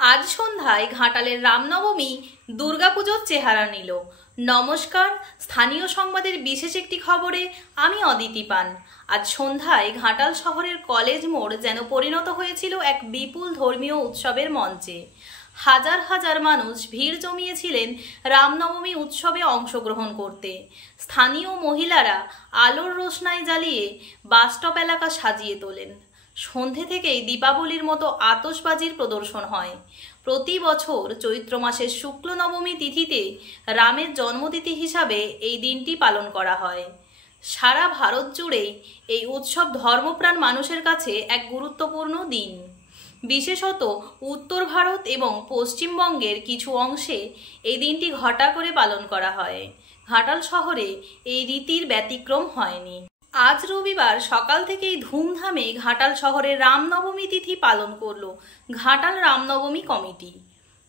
আজ সন্ধ্যায় ঘাটালের রামনবমী দুর্গাপুজোর চেহারা নিল। নমস্কার, স্থানীয় সংবাদের বিশেষ একটি খবরে আমি অদিতি পান। আজ সন্ধ্যায় ঘাটাল শহরের কলেজ মোড় যেন পরিণত হয়েছিল এক বিপুল ধর্মীয় উৎসবের মঞ্চে। হাজার হাজার মানুষ ভিড় জমিয়েছিলেন রামনবমী উৎসবে অংশগ্রহণ করতে। স্থানীয় মহিলারা আলোর রোশনাই জ্বালিয়ে বাসস্টপ এলাকা সাজিয়ে তোলেন। সন্ধে থেকেই দীপাবলির মতো আতশবাজির প্রদর্শন হয়। প্রতি বছর চৈত্র মাসের শুক্ল নবমী তিথিতে রামের জন্মতিথি হিসাবে এই দিনটি পালন করা হয়। সারা ভারত জুড়েই এই উৎসব ধর্মপ্রাণ মানুষের কাছে এক গুরুত্বপূর্ণ দিন। বিশেষত উত্তর ভারত এবং পশ্চিমবঙ্গের কিছু অংশে এই দিনটি ঘটা করে পালন করা হয়। ঘাটাল শহরে এই রীতির ব্যতিক্রম হয়নি। আজ রবিবার সকাল থেকেই ধুমধামে ঘাটাল শহরে রামনবমী তিথি পালন করল ঘাটাল রামনবমী কমিটি।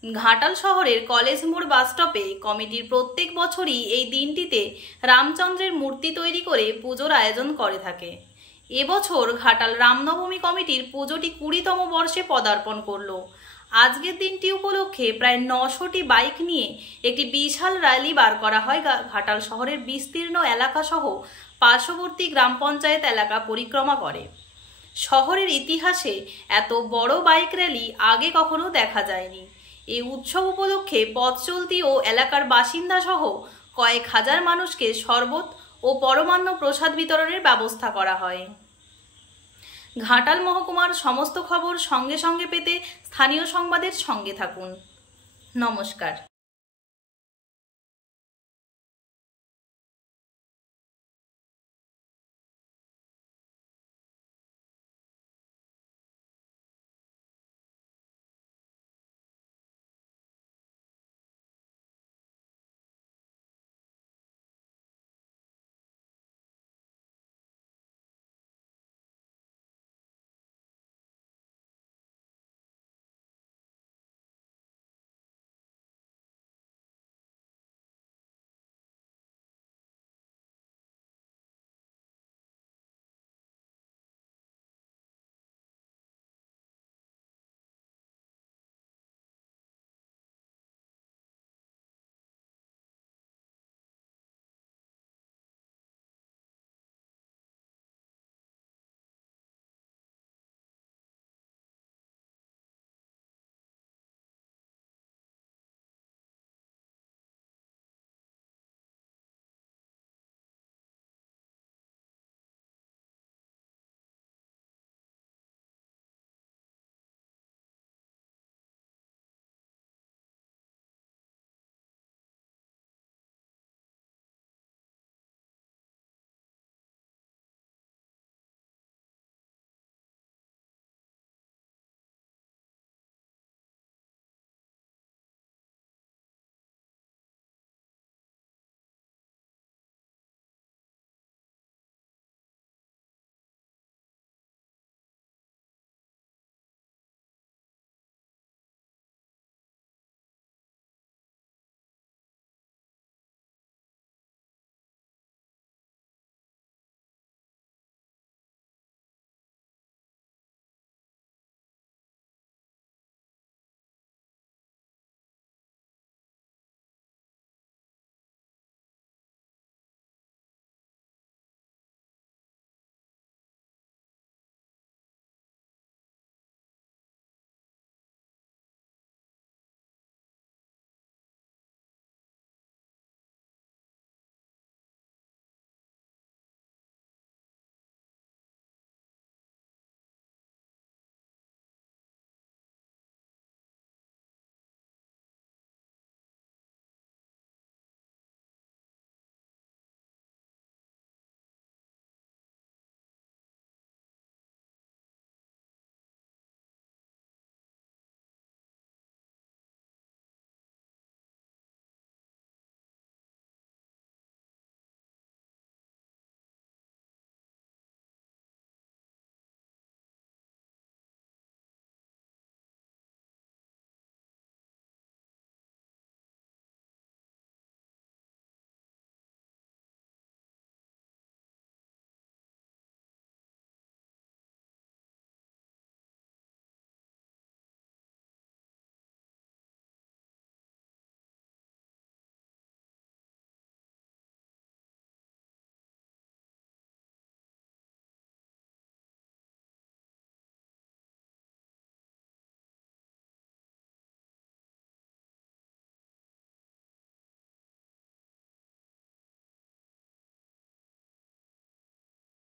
ঘাটাল শহরের কলেজ মোড় বাসস্টপে কমিটির প্রত্যেক বছরই এই দিনটিতে রামচন্দ্রের মূর্তি তৈরি করে পুজোর আয়োজন করে থাকে। এবছর ঘাটাল রামনবমী কমিটির পুজোটি 20তম বর্ষে পদার্পণ করলো। আজকের দিনটি উপলক্ষে প্রায় 900টি বাইক নিয়ে একটি বিশাল র্যালি বার করা হয় ঘাটাল শহরের বিস্তীর্ণ এলাকাসহ পার্শ্ববর্তী গ্রাম পঞ্চায়েত এলাকা পরিক্রমা করে। শহরের ইতিহাসে এত বড় বাইক র্যালি আগে কখনো দেখা যায়নি। এই উৎসব উপলক্ষে পথ চলতি ও এলাকার বাসিন্দা সহ কয়েক হাজার মানুষকে শরবত ও পরমান্ন প্রসাদ বিতরণের ব্যবস্থা করা হয়। ঘাটাল মহকুমার সমস্ত খবর সঙ্গে সঙ্গে পেতে স্থানীয় সংবাদের সঙ্গে থাকুন। নমস্কার।